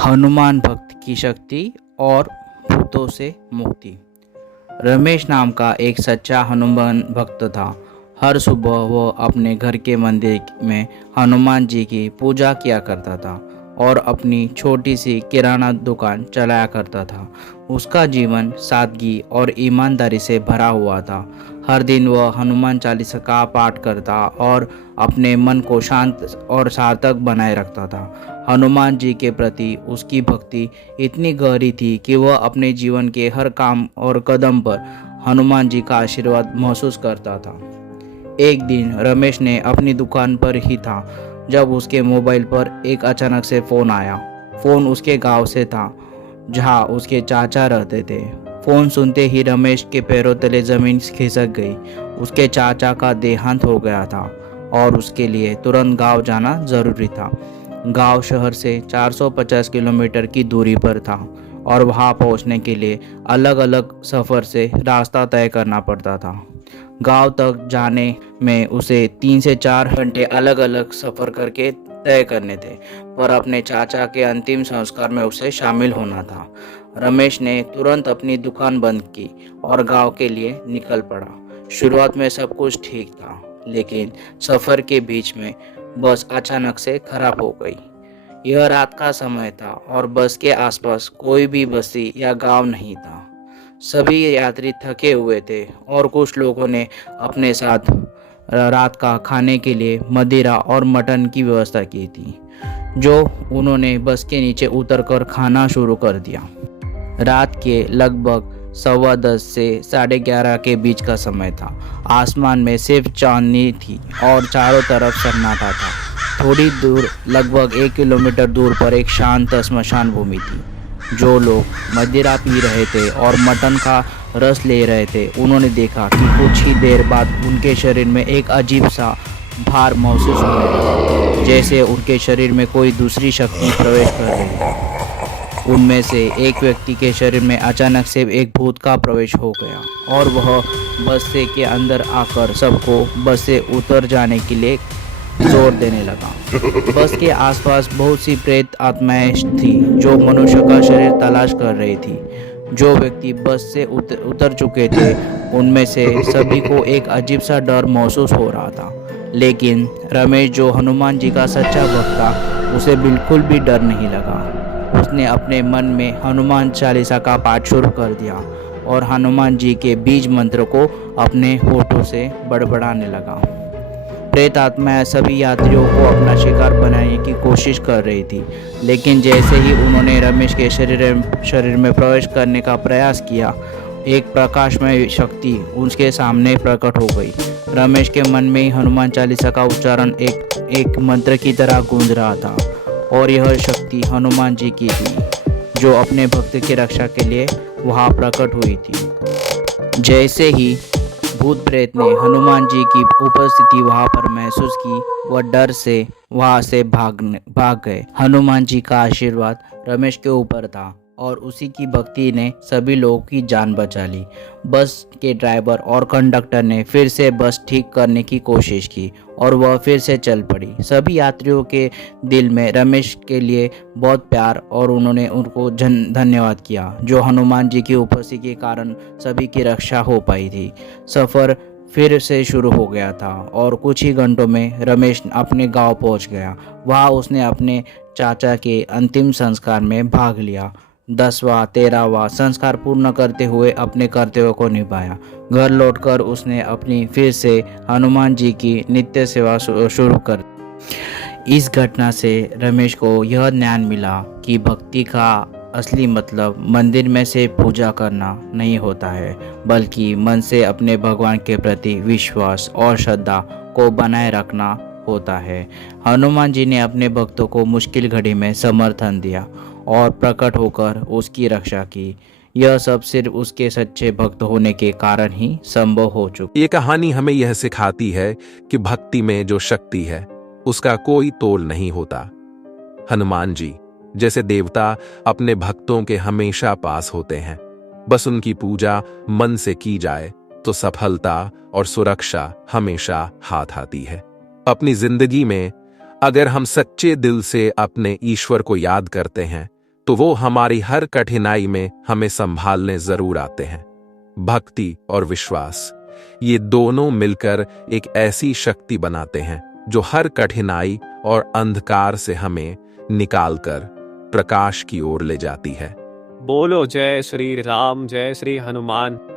हनुमान भक्त की शक्ति और भूतों से मुक्ति। रमेश नाम का एक सच्चा हनुमान भक्त था। हर सुबह वह अपने घर के मंदिर में हनुमान जी की पूजा किया करता था और अपनी छोटी सी किराना दुकान चलाया करता था। उसका जीवन सादगी और ईमानदारी से भरा हुआ था। हर दिन वह हनुमान चालीसा का पाठ करता और अपने मन को शांत और सार्थक बनाए रखता था। हनुमान जी के प्रति उसकी भक्ति इतनी गहरी थी कि वह अपने जीवन के हर काम और कदम पर हनुमान जी का आशीर्वाद महसूस करता था। एक दिन रमेश ने अपनी दुकान पर ही था जब उसके मोबाइल पर एक अचानक से फ़ोन आया। फ़ोन उसके गांव से था जहां उसके चाचा रहते थे। फ़ोन सुनते ही रमेश के पैरों तले ज़मीन खिसक गई। उसके चाचा का देहांत हो गया था और उसके लिए तुरंत गांव जाना ज़रूरी था। गांव शहर से 450 किलोमीटर की दूरी पर था और वहां पहुंचने के लिए अलग अलग सफ़र से रास्ता तय करना पड़ता था। गांव तक जाने में उसे 3 से 4 घंटे अलग अलग सफ़र करके तय करने थे, पर अपने चाचा के अंतिम संस्कार में उसे शामिल होना था। रमेश ने तुरंत अपनी दुकान बंद की और गांव के लिए निकल पड़ा। शुरुआत में सब कुछ ठीक था, लेकिन सफ़र के बीच में बस अचानक से खराब हो गई। यह रात का समय था और बस के आसपास कोई भी बस्ती या गांव नहीं था। सभी यात्री थके हुए थे और कुछ लोगों ने अपने साथ रात का खाने के लिए मदिरा और मटन की व्यवस्था की थी, जो उन्होंने बस के नीचे उतरकर खाना शुरू कर दिया। रात के लगभग 10:15 से 11:30 के बीच का समय था। आसमान में सिर्फ चांदनी थी और चारों तरफ सन्नाटा था। थोड़ी दूर, लगभग 1 किलोमीटर दूर पर एक शांत स्मशान भूमि थी। जो लोग मदिरा पी रहे थे और मटन का रस ले रहे थे, उन्होंने देखा कि कुछ ही देर बाद उनके शरीर में एक अजीब सा भार महसूस होने लगा, जैसे उनके शरीर में कोई दूसरी शक्ति प्रवेश कर रही है। उनमें से एक व्यक्ति के शरीर में अचानक से एक भूत का प्रवेश हो गया और वह बस से के अंदर आकर सबको बस से उतर जाने के लिए जोर देने लगा। बस के आसपास बहुत सी प्रेत आत्माएं थी जो मनुष्य का शरीर तलाश कर रही थी। जो व्यक्ति बस से उतर चुके थे, उनमें से सभी को एक अजीब सा डर महसूस हो रहा था, लेकिन रमेश, जो हनुमान जी का सच्चा भक्त था, उसे बिल्कुल भी डर नहीं लगा। उसने अपने मन में हनुमान चालीसा का पाठ शुरू कर दिया और हनुमान जी के बीज मंत्र को अपने होठों से बड़बड़ाने लगा। प्रेत आत्माएं सभी यात्रियों को अपना शिकार बनाने की कोशिश कर रही थी, लेकिन जैसे ही उन्होंने रमेश के शरीर में प्रवेश करने का प्रयास किया, एक प्रकाशमय शक्ति उसके सामने प्रकट हो गई। रमेश के मन में ही हनुमान चालीसा का उच्चारण एक मंत्र की तरह गूंज रहा था और यह शक्ति हनुमान जी की थी, जो अपने भक्त की रक्षा के लिए वहां प्रकट हुई थी। जैसे ही भूत प्रेत ने हनुमान जी की उपस्थिति वहां पर महसूस की, वह डर से वहां से भाग गए। हनुमान जी का आशीर्वाद रमेश के ऊपर था और उसी की भक्ति ने सभी लोगों की जान बचा ली। बस के ड्राइवर और कंडक्टर ने फिर से बस ठीक करने की कोशिश की और वह फिर से चल पड़ी। सभी यात्रियों के दिल में रमेश के लिए बहुत प्यार और उन्होंने उनको धन्यवाद किया, जो हनुमान जी की उपस्थिति के कारण सभी की रक्षा हो पाई थी। सफ़र फिर से शुरू हो गया था और कुछ ही घंटों में रमेश अपने गांव पहुंच गया। वहां उसने अपने चाचा के अंतिम संस्कार में भाग लिया। 10वां 13वां संस्कार पूर्ण करते हुए अपने कर्तव्यों को निभाया। घर लौटकर उसने अपनी फिर से हनुमान जी की नित्य सेवा शुरू कर। इस घटना से रमेश को यह ज्ञान मिला कि भक्ति का असली मतलब मंदिर में से पूजा करना नहीं होता है, बल्कि मन से अपने भगवान के प्रति विश्वास और श्रद्धा को बनाए रखना होता है। हनुमान जी ने अपने भक्तों को मुश्किल घड़ी में समर्थन दिया और प्रकट होकर उसकी रक्षा की। यह सब सिर्फ उसके सच्चे भक्त होने के कारण ही संभव हो चुका। ये कहानी हमें यह सिखाती है कि भक्ति में जो शक्ति है, उसका कोई तोल नहीं होता। हनुमान जी जैसे देवता अपने भक्तों के हमेशा पास होते हैं। बस उनकी पूजा मन से की जाए तो सफलता और सुरक्षा हमेशा हाथ आती है। अपनी जिंदगी में अगर हम सच्चे दिल से अपने ईश्वर को याद करते हैं, तो वो हमारी हर कठिनाई में हमें संभालने जरूर आते हैं। भक्ति और विश्वास, ये दोनों मिलकर एक ऐसी शक्ति बनाते हैं जो हर कठिनाई और अंधकार से हमें निकालकर प्रकाश की ओर ले जाती है। बोलो जय श्री राम, जय श्री हनुमान।